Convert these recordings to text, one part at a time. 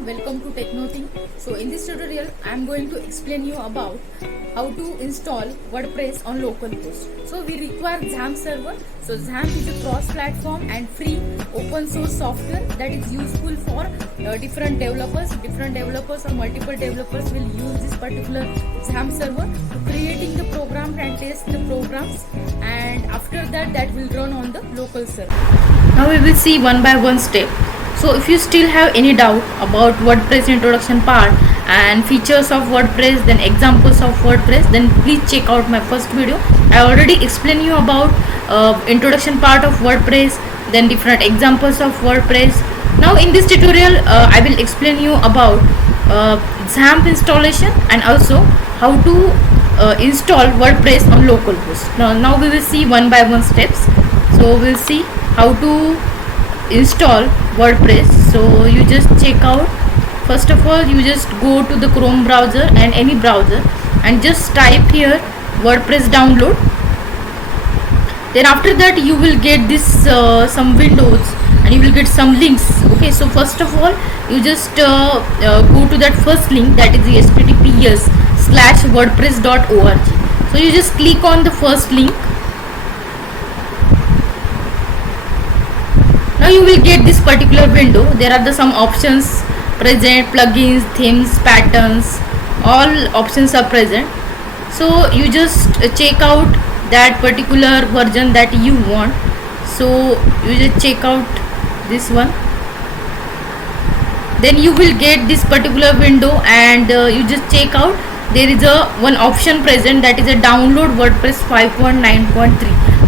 everyone, welcome to Technothing. So in this tutorial I am going to explain you about how to install WordPress on localhost. So we require XAMPP server. So XAMPP is a cross-platform and free open source software that is useful for different developers. Different developers or multiple developers will use this particular XAMPP server to creating the program and test the programs, and after that will run on the local server. Now we will see one by one step. So if you still have any doubt about WordPress introduction part and features of WordPress, then examples of WordPress, then please check out my first video. I already explained you about introduction part of WordPress, then different examples of WordPress. Now in this tutorial I will explain you about XAMPP installation and also how to install WordPress on localhost. Now we will see one by one steps. So we'll see how to install WordPress. So you just check out, first of all you just go to the Chrome browser and any browser and just type here WordPress download. Then after that you will get this some windows and you will get some links. Okay, so first of all you just go to that first link, that is the https:/wordpress.org. so you just click on the first link. Now you will get this particular window. There are some options present, plugins, themes, patterns, all options are present. So you just check out that particular version that you want. So you just check out this one, then you will get this particular window and you just check out, there is one option present, that is a download WordPress 5.9.3.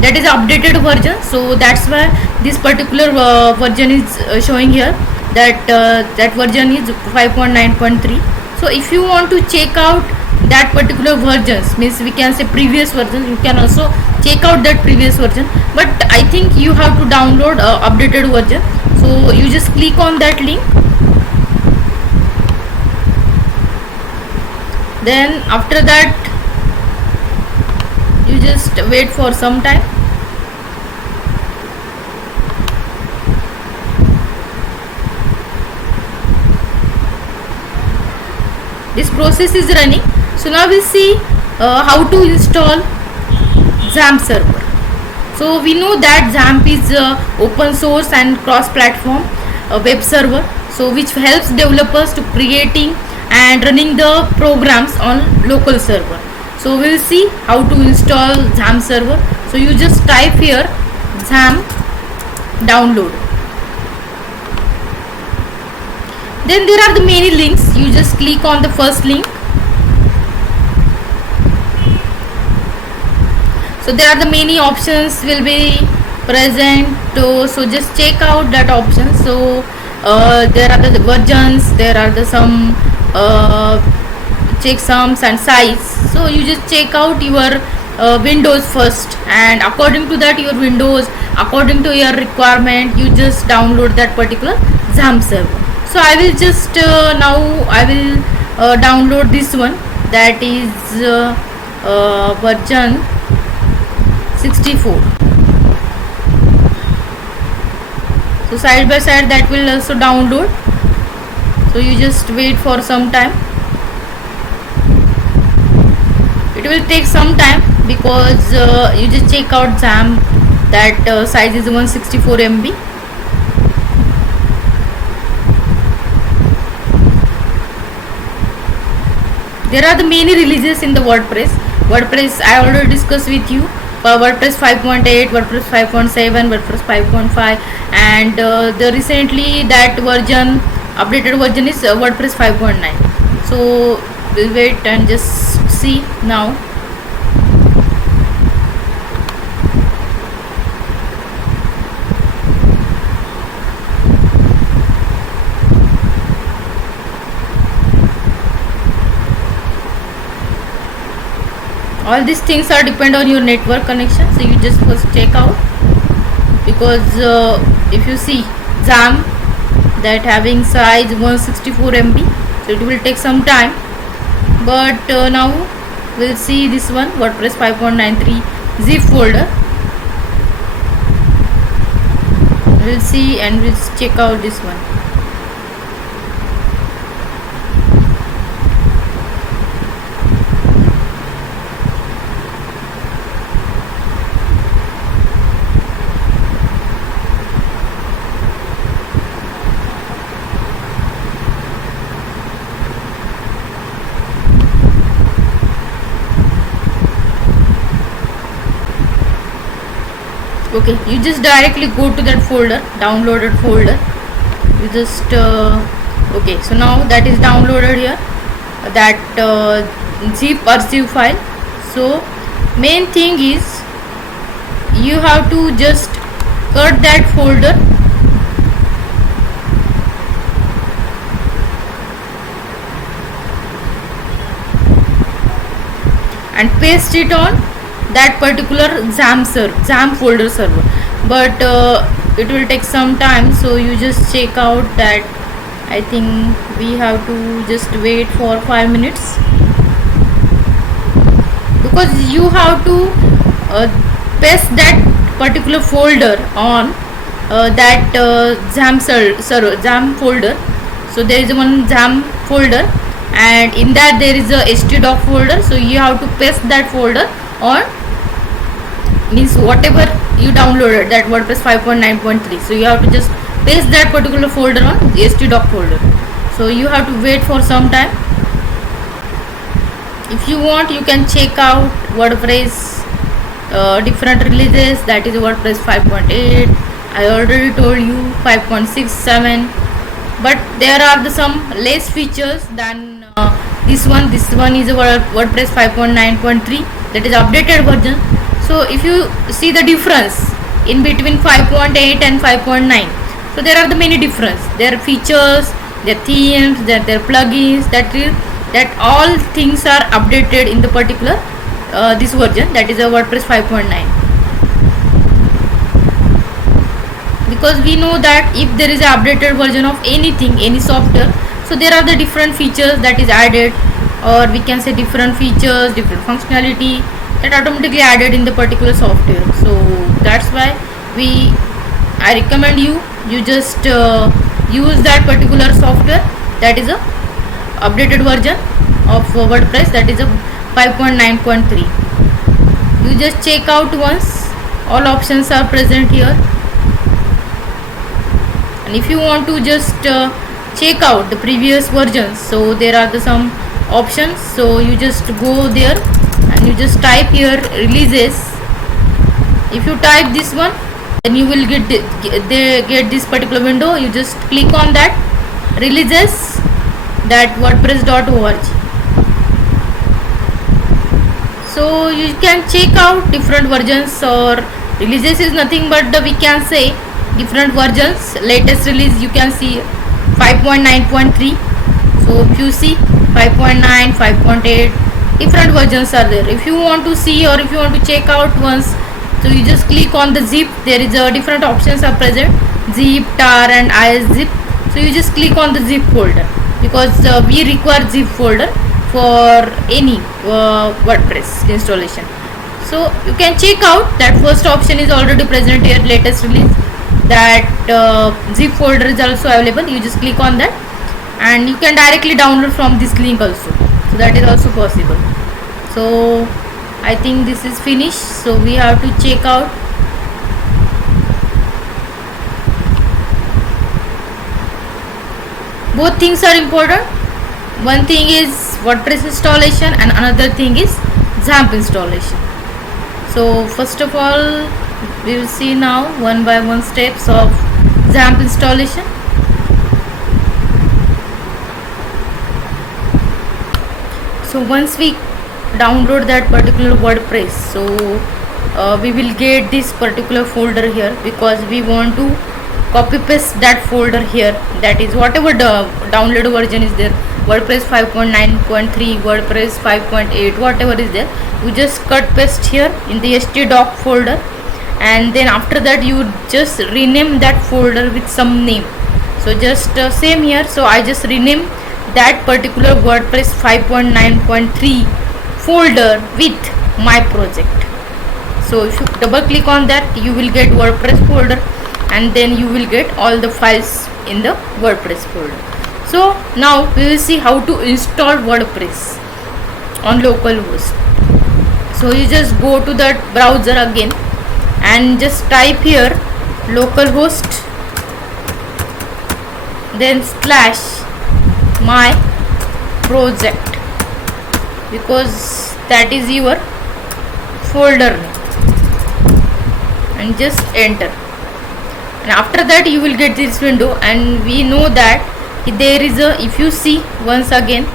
that is updated version. So that's why this particular version is showing here, that that version is 5.9.3. so if you want to check out that particular versions, means we can say previous version, you can also check out that previous version, but I think you have to download updated version. So you just click on that link, then after that you just wait for some time. This process is running. So now we'll see how to install XAMPP server. So we know that XAMPP is open source and cross-platform web server, so which helps developers to creating and running the programs on local server. So we'll see how to install XAMPP server. So you just type here XAMPP download. Then there are the many links. You just click on the first link. So there are the many options will be present. So just check out that option. So there are the versions, there are the some checksums and size. So you just check out your windows first, and according to that your windows, according to your requirement, you just download that particular XAMPP server. So I will just now I will download this one, that is version 64. So side by side that will also download. So you just wait for some time. It will take some time because you just check out XAMPP, that size is 164 MB. There are the many releases in the WordPress. I already discussed with you. WordPress 5.8, WordPress 5.7, WordPress 5.5, and the recently that version, updated version is WordPress 5.9. So we'll wait and just see now. All these things are depend on your network connection. So you just first check out, because if you see XAMPP that having size 164 MB, so it will take some time. But now we'll see this one, WordPress 5.93 zip folder. We'll see and we'll check out this one. Okay, you just directly go to that folder, downloaded folder. You just okay, so now that is downloaded here, that zip archive file. So main thing is you have to just cut that folder and paste it on that particular XAMPP folder server, but it will take some time, so you just check out that. I think we have to just wait for 5 minutes, because you have to paste that particular folder on that XAMPP folder. So there is one XAMPP folder, and in that there is a htdoc folder, so you have to paste that folder on, means whatever you downloaded, that WordPress 5.9.3, so you have to just paste that particular folder on the htdoc folder. So you have to wait for some time. If you want, you can check out WordPress different releases, that is WordPress 5.8. I already told you 5.67, but there are some less features than this one. This one is a WordPress 5.9.3, that is updated version. So if you see the difference in between 5.8 and 5.9, so there are the many difference. Their features, their themes, their plugins, that all things are updated in the particular this version, that is a WordPress 5.9. Because we know that if there is an updated version of anything, any software, so there are the different features that is added, or we can say different features, different functionality that automatically added in the particular software. So that's why I recommend you just use that particular software, that is a updated version of WordPress, that is a 5.9.3. you just check out once, all options are present here. And if you want to just check out the previous versions, so there are some options, so you just go there and you just type here releases. If you type this one, then you will get this particular window. You just click on that releases, that wordpress.org. So you can check out different versions, or releases is nothing but we can say different versions. Latest release you can see 5.9.3. so if you see 5.9, 5.8, different versions are there. If you want to see, or if you want to check out once, so you just click on the zip. There is a different options are present, zip, tar and ISZip. So you just click on the zip folder, because we require zip folder for any WordPress installation. So you can check out that first option is already present here, latest release. That zip folder is also available. You just click on that, and you can directly download from this link also. So that is also possible. So I think this is finished. So we have to check out. Both things are important. One thing is WordPress installation and another thing is XAMPP installation. So first of all, we will see now one by one steps of XAMPP installation. So once we download that particular WordPress, so we will get this particular folder here, because we want to copy paste that folder here, that is whatever the download version is there, WordPress 5.9.3, WordPress 5.8, whatever is there, you just cut paste here in the htdoc folder, and then after that you just rename that folder with some name. So just same here, so I just rename that particular WordPress 5.9.3 folder with my project. So if you double click on that, you will get WordPress folder, and then you will get all the files in the WordPress folder. So now we will see how to install WordPress on localhost. So you just go to that browser again and just type here localhost, then / my project, because that is your folder name. and just enter, and after that you will get this window. And we know that there is a, if you see once again,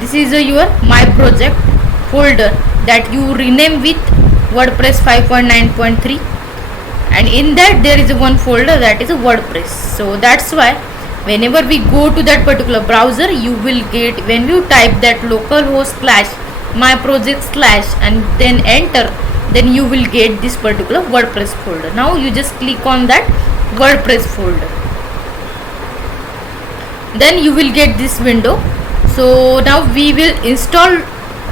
this is your my project folder that you rename with WordPress 5.9.3, and in that there is one folder that is a WordPress. So that's why whenever we go to that particular browser, you will get, when you type that localhost / my project / and then enter, then you will get this particular WordPress folder. Now you just click on that WordPress folder, then you will get this window. So now we will install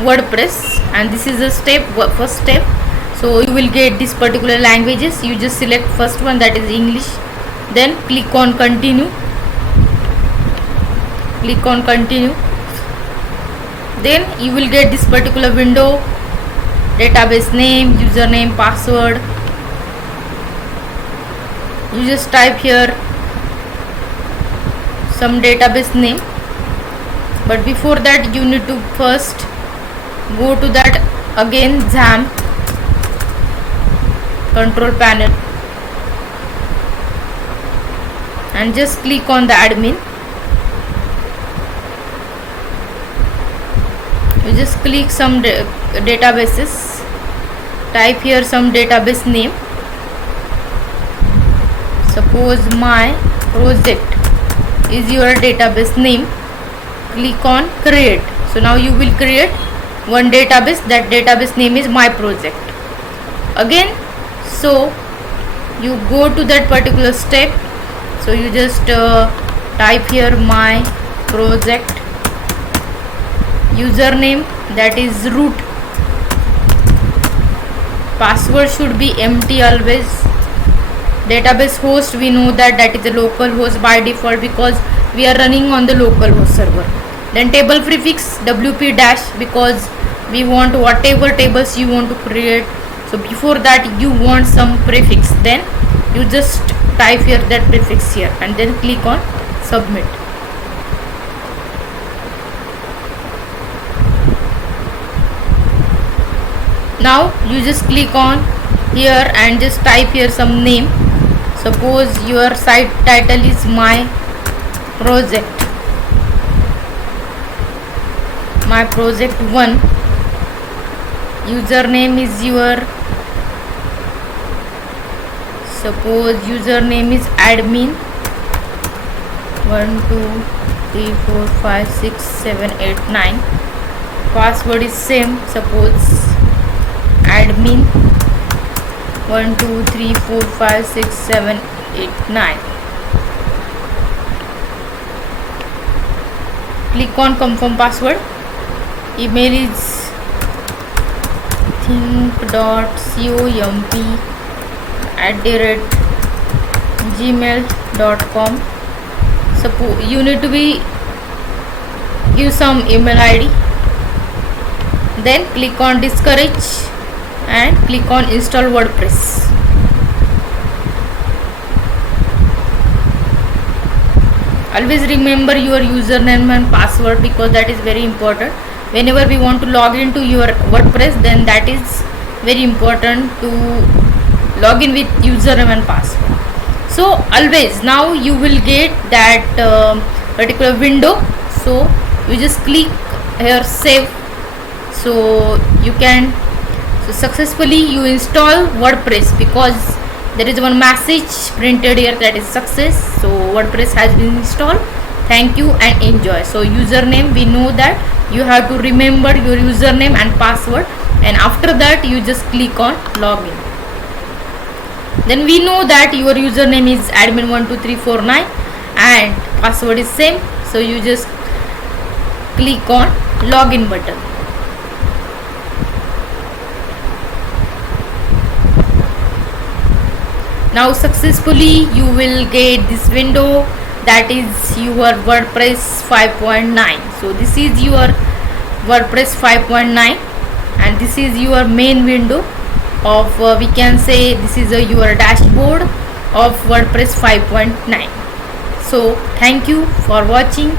WordPress, and this is the first step. So you will get this particular languages. You just select first one, that is English, then click on continue, then you will get this particular window, database name, username, password. You just type here some database name, but before that you need to first go to that again XAMPP control panel and just click on the admin. You just click some databases, type here some database name, suppose my project is your database name, click on create. So now you will create one database, that database name is my project again. So you go to that particular step, so you just type here my project, username that is root, password should be empty always, database host we know that is a local host by default because we are running on the local host server, then table prefix wp dash because we want whatever tables you want to create. So before that you want some prefix, then you just type here that prefix here and then click on submit. Now you just click on here and just type here some name. Suppose your site title is my project 1, username is your, suppose username is admin 1 2 3 4 5 6 7 8 9, password is same, suppose admin 1 2 3 4 5 6 7 8 9. Click on confirm password. Email is think.comp@gmail.com. Suppose you need to give some email ID, then click on discourage and click on install WordPress. Always remember your username and password because that is very important. Whenever we want to log into your WordPress, then that is very important to log in with username and password. So always now you will get that particular window. So you just click here save. So you can successfully you install WordPress because there is one message printed here that is success. So WordPress has been installed. Thank you and enjoy. So username, we know that you have to remember your username and password, and after that you just click on login. Then we know that your username is admin12349 and password is same. So you just click on login button. Now successfully you will get this window that is your WordPress 5.9. So this is your WordPress 5.9 and this is your main window of we can say this is your dashboard of WordPress 5.9. So thank you for watching.